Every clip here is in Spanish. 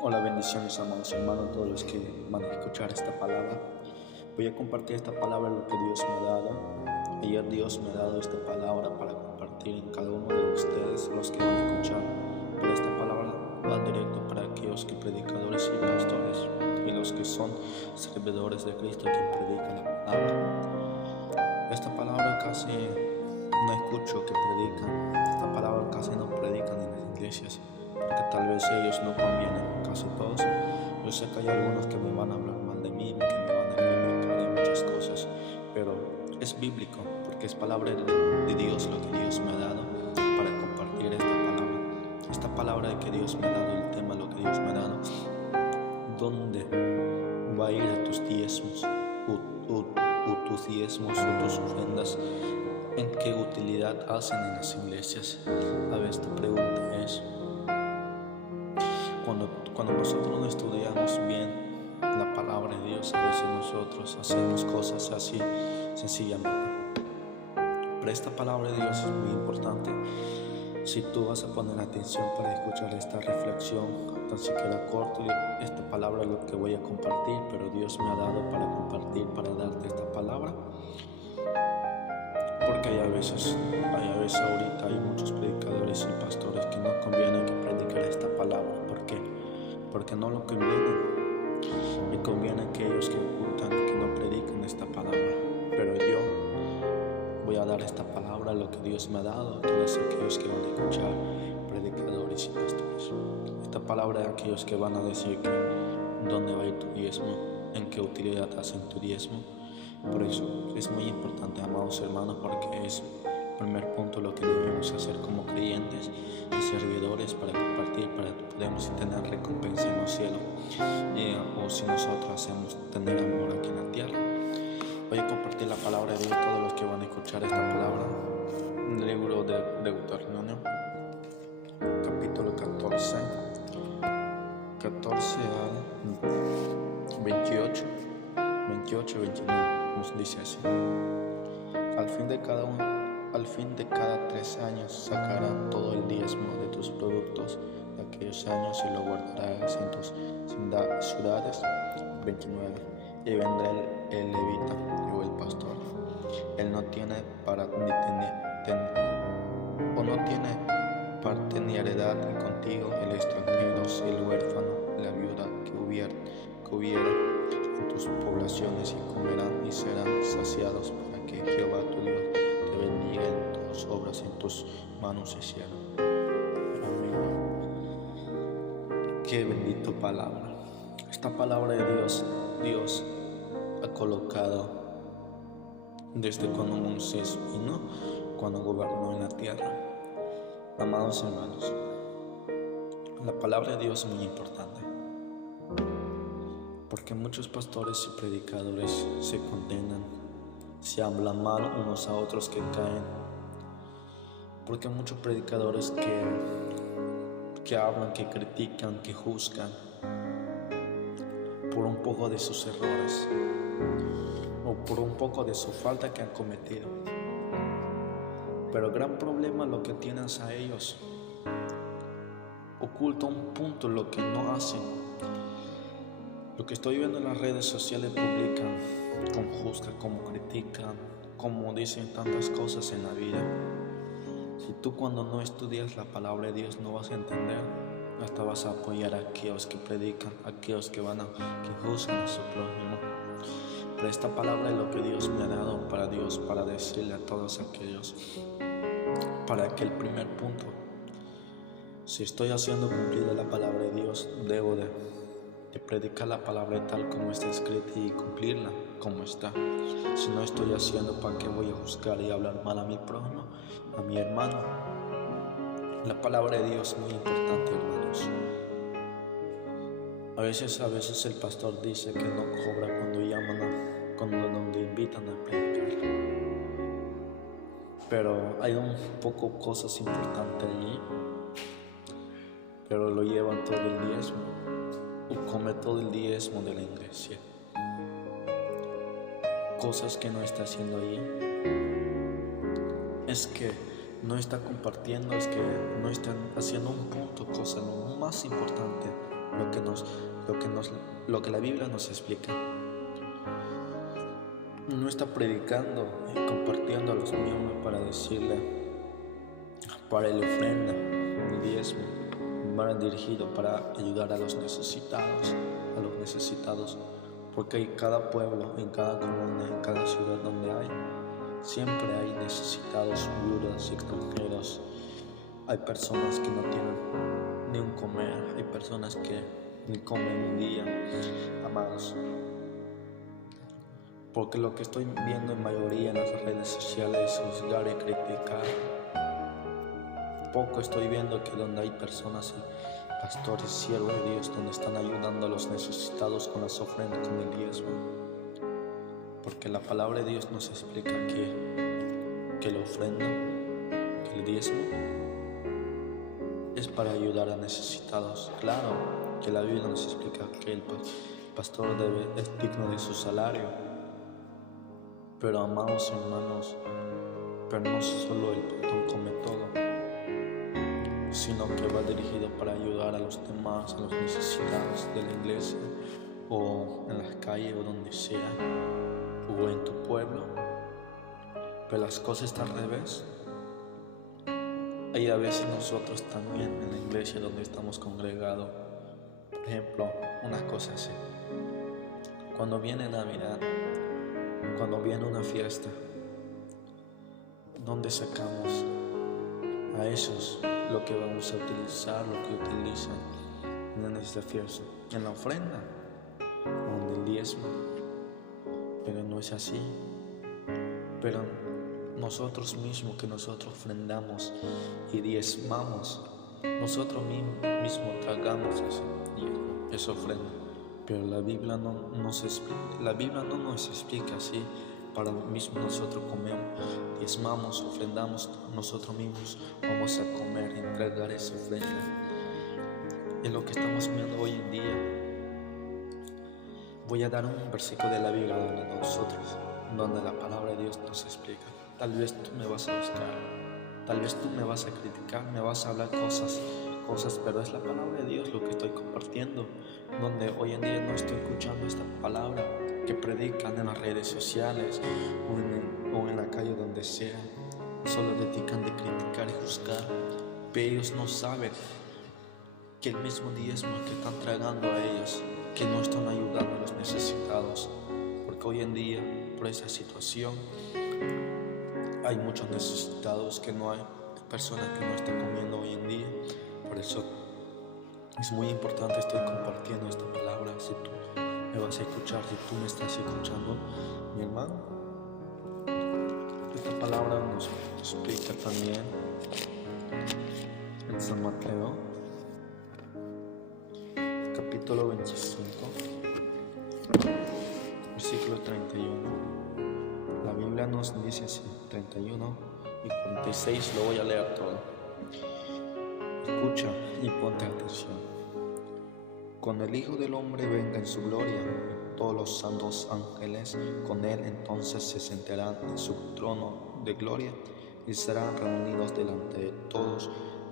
Hola, bendiciones, amados hermanos, todos los que van a escuchar esta palabra. Voy a compartir esta palabra, lo que Dios me ha dado. Ayer Dios me ha dado esta palabra para compartir en cada uno de ustedes, los que van a escuchar. Pero esta palabra va directo para aquellos que predicadores y pastores y los que son servidores de Cristo que predican la palabra. Esta palabra casi no escucho que predican. Esta palabra casi no predican en las iglesias, porque tal vez ellos no convienen, casi todos. Yo sé que hay algunos que me van a hablar mal de mí, que me van a criticar y muchas cosas, pero es bíblico, porque es palabra de Dios lo que Dios me ha dado para compartir esta palabra. Esta palabra que Dios me ha dado, el tema lo que Dios me ha dado, ¿dónde va a ir a tus diezmos, tus diezmos o tus ofrendas? ¿En qué utilidad hacen en las iglesias? A ver, esta pregunta es: cuando nosotros no estudiamos bien la palabra de Dios, a veces nosotros hacemos cosas así sencillamente. Pero esta palabra de Dios es muy importante. Si tú vas a poner atención para escuchar esta reflexión, tan siquiera corto, esta palabra es lo que voy a compartir, pero Dios me ha dado para compartir, para darte esta palabra. Porque hay a veces ahorita hay muchos predicadores y pastores que no conviene que predicar esta palabra. ¿Por qué? Porque no lo conviene. Me conviene aquellos que ocultan, que no predican esta palabra. Pero yo voy a dar esta palabra, lo que Dios me ha dado a todos aquellos que van a escuchar, predicadores y pastores. Esta palabra de aquellos que van a decir que dónde va a ir tu diezmo, en qué utilidad hacen tu diezmo. Por eso es muy importante, amados hermanos, porque es el primer punto lo que debemos hacer como creyentes y servidores para compartir, para que podamos tener recompensa en los cielos, o si nosotros hacemos tener amor aquí en la tierra. Voy a compartir la palabra de Dios, todos los que van a escuchar esta palabra, en el libro de Deuteronomio, capítulo 14 al 28 y 29. Nos dice así: al fin de cada 3 años sacarás todo el diezmo de tus productos de aquellos años y lo guardarás en tus ciudades. 29. Y vendrá el levita o el pastor. Él no tiene parte ni heredad contigo, el extranjero, el huérfano, la viuda que hubiera en tus poblaciones, y comerán y serán saciados, para que Jehová tu Dios te bendiga en todas obras en tus manos hicieron. Amén. Qué bendito palabra. Esta palabra de Dios ha colocado desde cuando Moisés vino, cuando gobernó en la tierra. Amados hermanos, la palabra de Dios es muy importante, porque muchos pastores y predicadores se condenan, se hablan mal unos a otros, que caen, porque muchos predicadores que hablan, que critican, que juzgan por un poco de sus errores o por un poco de su falta que han cometido. Pero el gran problema lo que tienen a ellos, oculta un punto lo que no hacen. Lo que estoy viendo en las redes sociales, publican cómo juzgan, cómo critican, cómo dicen tantas cosas en la vida. Si tú cuando no estudias la palabra de Dios no vas a entender, hasta vas a apoyar a aquellos que predican, a aquellos que juzgan a su prójimo. Pero esta palabra es lo que Dios me ha dado para decirle a todos aquellos, para que el primer punto, si estoy haciendo cumplida la palabra de Dios, debo de predicar la palabra tal como está escrita y cumplirla como está. Si no estoy haciendo, ¿para qué voy a juzgar y hablar mal a mi prójimo, a mi hermano? La palabra de Dios es muy importante, hermanos. A veces el pastor dice que no cobra cuando donde invitan a predicar. Pero hay un poco cosas importantes allí, pero lo llevan todo el diezmo, o come todo el diezmo de la iglesia. Cosas que no está haciendo allí, es que no está compartiendo, es que no está haciendo un punto, cosa lo más importante, lo que nos, lo que la Biblia nos explica. No está predicando y compartiendo a los miembros para decirle, para el ofrenda, el diezmo, van dirigido para ayudar a los necesitados, porque en cada pueblo, en cada colonia, en cada ciudad donde siempre hay necesitados, viudas, extranjeros. Hay personas que no tienen ni un comer, hay personas que ni comen un día, amados. Porque lo que estoy viendo en mayoría en las redes sociales es juzgar y criticar. Poco estoy viendo que donde hay personas y pastores, siervos de Dios, donde están ayudando a los necesitados con las ofrendas, con el diezmo. Porque la palabra de Dios nos explica que la ofrenda, que el diezmo, es para ayudar a necesitados. Claro que la Biblia nos explica que el pastor es digno de su salario. Pero amados hermanos, pero no solo el pastor come todo, sino que va dirigido para ayudar a los demás, a los necesitados de la iglesia, o en las calles, o donde sea, o en tu pueblo. Pero las cosas están al revés. Hay a veces nosotros también en la iglesia donde estamos congregados, por ejemplo, unas cosas así. Cuando viene Navidad, cuando viene una fiesta, ¿dónde sacamos a esos lo que vamos a utilizar, lo que utilizan en esta fiesta? En la ofrenda o en el diezmo. Pero no es así. Pero nosotros mismos, que nosotros ofrendamos y diezmamos, nosotros mismos tragamos esa ofrenda. Pero la Biblia no nos explica así. Para mismo nosotros comemos, diezmamos, ofrendamos, nosotros mismos vamos a comer y entregar esa ofrenda. Es lo que estamos viendo hoy en día. Voy a dar un versículo de la Biblia donde la palabra de Dios nos explica. Tal vez tú me vas a buscar, tal vez tú me vas a criticar, me vas a hablar cosas, pero es la palabra de Dios lo que estoy compartiendo, donde hoy en día no estoy escuchando esta palabra que predican en las redes sociales o en la calle, donde sea. Solo dedican de criticar y juzgar, pero ellos no saben que el mismo diezmo que están tragando a ellos, que no están ayudando a los necesitados, porque hoy en día, por esa situación, hay muchos necesitados, que no hay personas que no están comiendo hoy en día. Por eso es muy importante, estoy compartiendo esta palabra. Si tú me vas a escuchar, si tú me estás escuchando, mi hermano, esta palabra nos explica también en San Mateo, capítulo 25, versículo 31. La Biblia nos dice así, 31 y 46, lo voy a leer todo. Escucha y ponte atención. Cuando el Hijo del Hombre venga en su gloria, todos los santos ángeles con él, entonces se sentarán en su trono de gloria y serán reunidos delante de todas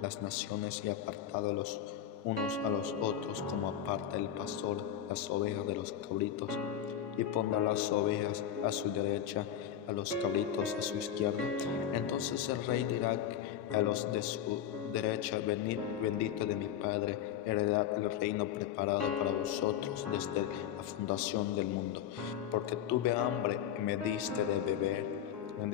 las naciones y apartados los unos a los otros, como aparta el pastor las ovejas de los cabritos, y pondrá las ovejas a su derecha, a los cabritos a su izquierda. Entonces el rey dirá a los de su derecha: venid, bendito de mi Padre, heredad el reino preparado para vosotros desde la fundación del mundo. Porque tuve hambre y me diste de beber, me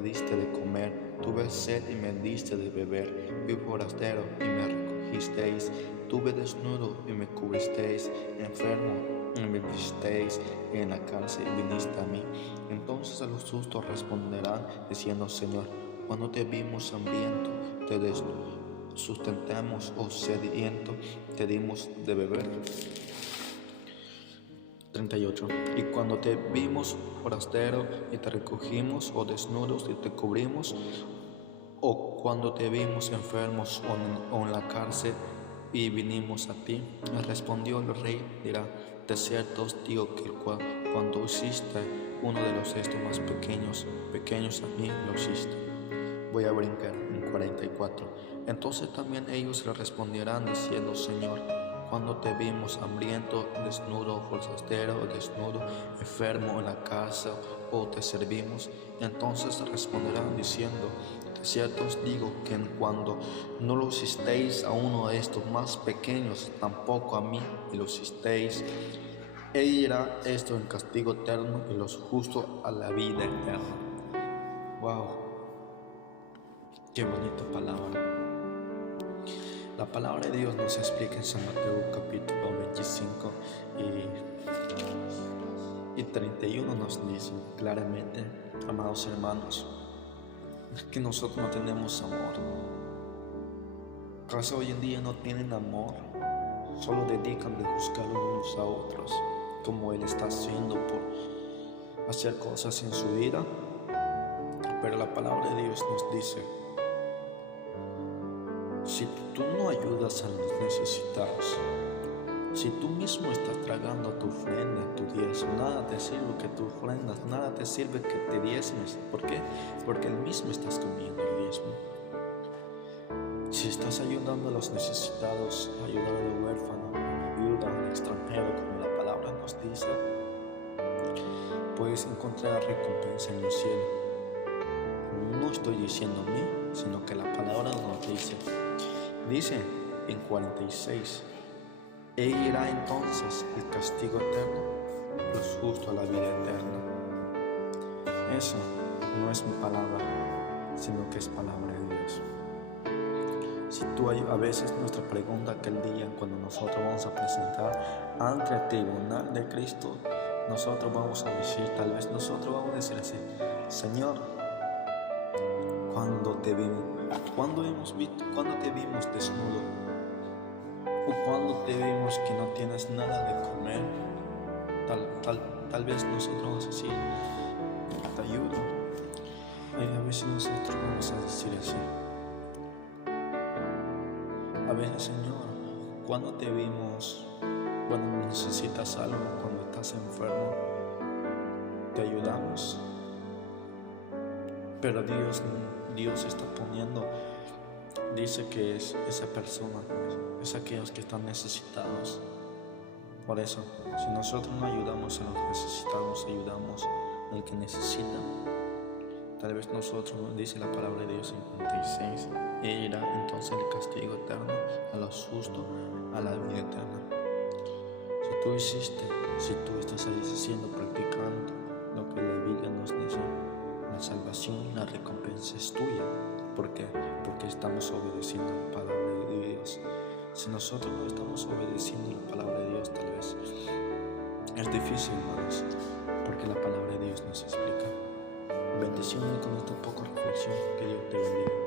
diste de comer, tuve sed y me diste de beber, fui forastero y me recogisteis, tuve desnudo y me cubristeis, enfermo y me visisteis, en la cárcel y viniste a mí. Entonces a los justos responderán diciendo: Señor, cuando te vimos hambriento, te sustentamos, o sediento, te dimos de beber. 38. Y cuando te vimos forastero y te recogimos, o desnudos y te cubrimos, o cuando te vimos enfermos o en la cárcel y vinimos a ti. Respondió el rey, dirá: de cierto os digo que cuando hiciste uno de los gestos más pequeños a mí, lo hiciste. Voy a brincar en 44. Entonces también ellos le responderán diciendo: Señor, cuando te vimos hambriento, desnudo, forastero, desnudo, enfermo en la casa, o te servimos? Entonces responderán diciendo: de cierto os digo que cuando no lo hicisteis a uno de estos más pequeños, tampoco a mí lo hicisteis. E irá esto en castigo eterno y los justos a la vida eterna. Wow, qué bonita palabra. La palabra de Dios nos explica en San Mateo capítulo 25 y 31 nos dice claramente, amados hermanos, que nosotros no tenemos amor. ¿Acaso hoy en día no tienen amor? Solo dedican de juzgar unos a otros, como Él está haciendo por hacer cosas en su vida. Pero la palabra de Dios nos dice: si tú no ayudas a los necesitados, si tú mismo estás tragando tu ofrenda, tu diezmo, nada te sirve que tú ofrendas, nada te sirve que te diezmes. ¿Por qué? Porque el mismo estás comiendo el diezmo. Si estás ayudando a los necesitados, ayudar al huérfano, ayuda al extranjero, como la palabra nos dice, puedes encontrar recompensa en el cielo. No estoy diciendo a mí, sino que la palabra nos dice. Dice en 46: e irá entonces el castigo eterno, los justos a la vida eterna. Eso no es mi palabra, sino que es palabra de Dios. Si tú a veces nuestra pregunta aquel día, cuando nosotros vamos a presentar ante el tribunal de Cristo, nosotros vamos a decir, tal vez nosotros vamos a decir así: Señor, ¿cuándo te vimos? ¿Cuándo te vimos desnudo? ¿O cuándo te vimos que no tienes nada de comer? Tal vez nosotros vamos a decir: te ayudo. Y a veces nosotros vamos a decir así. A veces, Señor, ¿cuándo te vimos cuando necesitas algo, cuando estás enfermo? Te ayudamos. Pero Dios está poniendo, dice que es esa persona, es aquellos que están necesitados. Por eso, si nosotros no ayudamos a los necesitados, ayudamos al que necesita, tal vez nosotros, dice la palabra de Dios en 56, e irá entonces el castigo eterno a los justos a la vida eterna. Si tú estás ahí haciendo, practicando lo que la Biblia nos dice, la salvación, la recompensa es tuya. ¿Por qué? Porque estamos obedeciendo la palabra de Dios. Si nosotros no estamos obedeciendo la palabra de Dios, tal vez es difícil, hermanos, porque la palabra de Dios nos explica. Bendiciones con esta poca reflexión. Que Dios te bendiga.